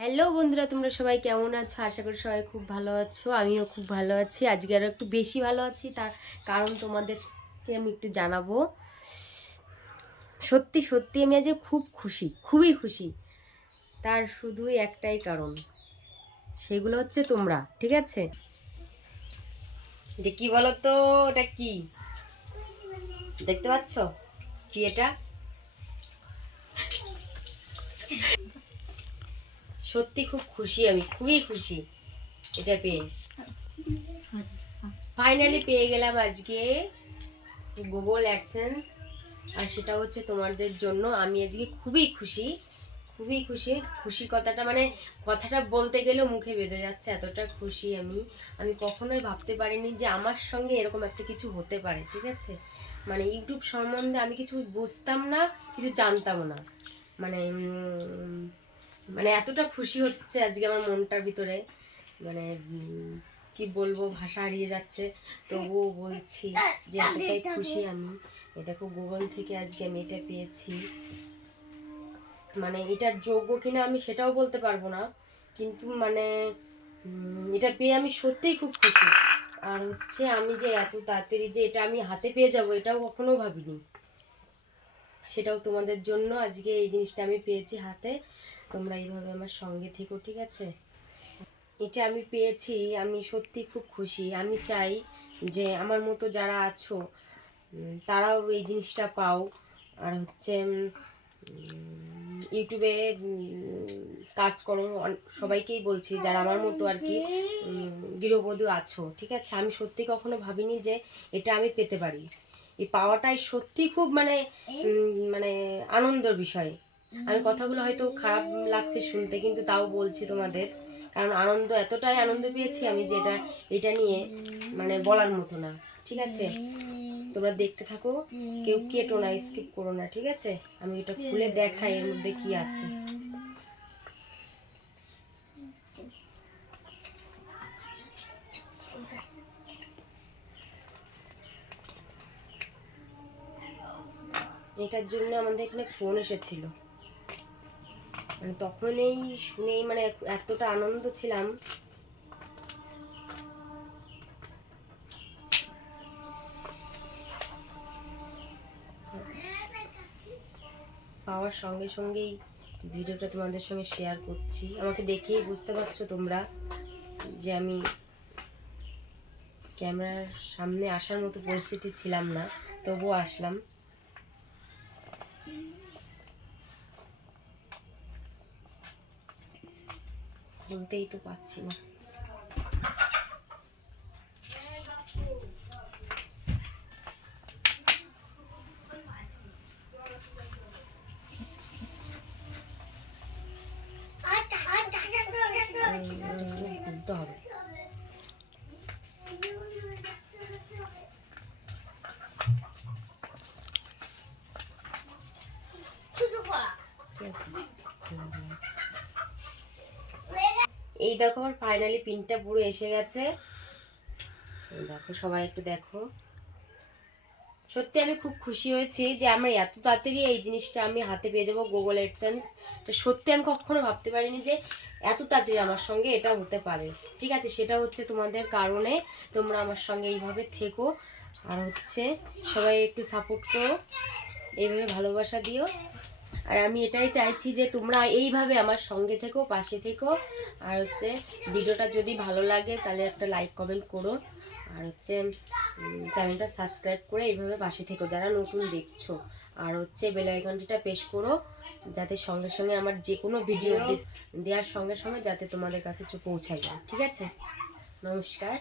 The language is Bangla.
হ্যালো বন্ধুরা, তোমরা সবাই কেমন আছো? আশা করি সবাই খুব ভালো আছো, আমিও খুব ভালো আছি। আজকে আরও একটু বেশি ভালো আছি, তার কারণ তোমাদেরকে আমি একটু জানাব। সত্যি সত্যি আমি আজকে খুব খুশি, খুবই খুশি। তার শুধুই একটাই কারণ, সেগুলো হচ্ছে তোমরা, ঠিক আছে? এটা কি বলো তো ওটা কি? দেখতে পাচ্ছ? কি এটা? সত্যি খুব খুশি আমি, খুবই খুশি এটা পেয়ে। ফাইনালি পেয়ে গেলাম আজকে গুগল অ্যাডসেন্স আর সেটা হচ্ছে তোমাদের জন্য। আমি আজকে খুবই খুশি খুবই খুশি। খুশি কথাটা মানে কথাটা বলতে গেলেও মুখে বেঁধে যাচ্ছে, এতটা খুশি আমি। আমি কখনোই ভাবতে পারিনি যে আমার সঙ্গে এরকম একটা কিছু হতে পারে, ঠিক আছে? মানে ইউটিউব সম্বন্ধে আমি কিছু বুঝতাম না, কিছু জানতাম না। মানে মানে এতটা খুশি হচ্ছে আজকে আমার মনটার ভিতরে। মানে কি বলব, ভাষা হারিয়ে যাচ্ছে। তবুও বলছি যে এতটাই খুশি আমি। দেখো, গুগল থেকে আজকে আমি এটা পেয়েছি। মানে এটার যোগ্য কিনা আমি সেটাও বলতে পারব না। কিন্তু মানে এটা পেয়ে আমি সত্যিই খুব খুশি। আর হচ্ছে আমি যে এত তাড়াতাড়ি যে এটা আমি হাতে পেয়ে যাব, এটাও কখনো ভাবিনি। সেটাও তোমাদের জন্য আজকে এই জিনিসটা আমি পেয়েছি হাতে। তোমরা এইভাবে আমার সঙ্গে থেকো, ঠিক আছে? এটা আমি পেয়েছি, আমি সত্যি খুব খুশি। আমি চাই যে আমার মতো যারা আছো তারাও এই জিনিসটা পাও। আর হচ্ছে ইউটিউবে কাজ করো সবাইকেই বলছি, যারা আমার মতো আর কি গৃহবধূ আছো, ঠিক আছে? আমি সত্যি কখনো ভাবিনি যে এটা আমি পেতে পারি। এই পাওয়াটাই সত্যি খুব মানে মানে আনন্দের বিষয়। আমি কথাগুলো হয়তো খারাপ লাগছে শুনতে, কিন্তু তাও বলছি তোমাদের। কারণ আনন্দ, এতটাই আনন্দ পেয়েছি আমি যেটা, এটা নিয়ে মানে বলার মতো না। ঠিক আছে? তোমরা দেখতে থাকো। কেউ কেটো না স্কিপ করো না, ঠিক আছে? আমি এটা খুলে দেখাই এর মধ্যে কি আছে। এটার জন্য আমাদের এখানে ফোন এসেছিল। মানে তখনই শুনেই মানে এতটা আনন্দ ছিলাম। পাওয়ার সঙ্গে সঙ্গেই ভিডিওটা তোমাদের সঙ্গে শেয়ার করছি। আমাকে দেখেই বুঝতে পারছ তোমরা যে আমি ক্যামেরার সামনে আসার মতো পরিস্থিতি ছিলাম না, তবুও আসলাম। বলতেই তো পাচ্ছি না খুলতে হবে ঠিক আছে এই দেখো আমার ফাইনালি পিনটা পুরো এসে গেছে। দেখো, সবাই একটু দেখো। সত্যি আমি খুব খুশি হয়েছি যে আমার এত তাড়াতাড়ি এই জিনিসটা আমি হাতে পেয়ে যাব গুগল এডসেন্স এটা সত্যি আমি কখনো ভাবতে পারিনি যে এত তাড়াতাড়ি আমার সঙ্গে এটা হতে পারে। ঠিক আছে, সেটা হচ্ছে তোমাদের কারণে তোমরা আমার সঙ্গে এইভাবে থেকো। আর হচ্ছে সবাই একটু সাপোর্ট করো। এইভাবে ভালোবাসা দিও। আর আমি এটাই চাইছি যে তোমরা এইভাবে আমার সঙ্গে থেকো পাশে থেকো। আর হচ্ছে ভিডিওটা যদি ভালো লাগে তাহলে একটা লাইক কমেন্ট করো। আর হচ্ছে চ্যানেলটা সাবস্ক্রাইব করে এইভাবে পাশে থেকো যারা নতুন দেখছ। আর হচ্ছে বেল আইকনটিটা পেশ করো যাতে সঙ্গে সঙ্গে আমার যে কোনো ভিডিও দেওয়ার সঙ্গে সঙ্গে যাতে তোমাদের কাছে পৌঁছায় যায়। ঠিক আছে? নমস্কার।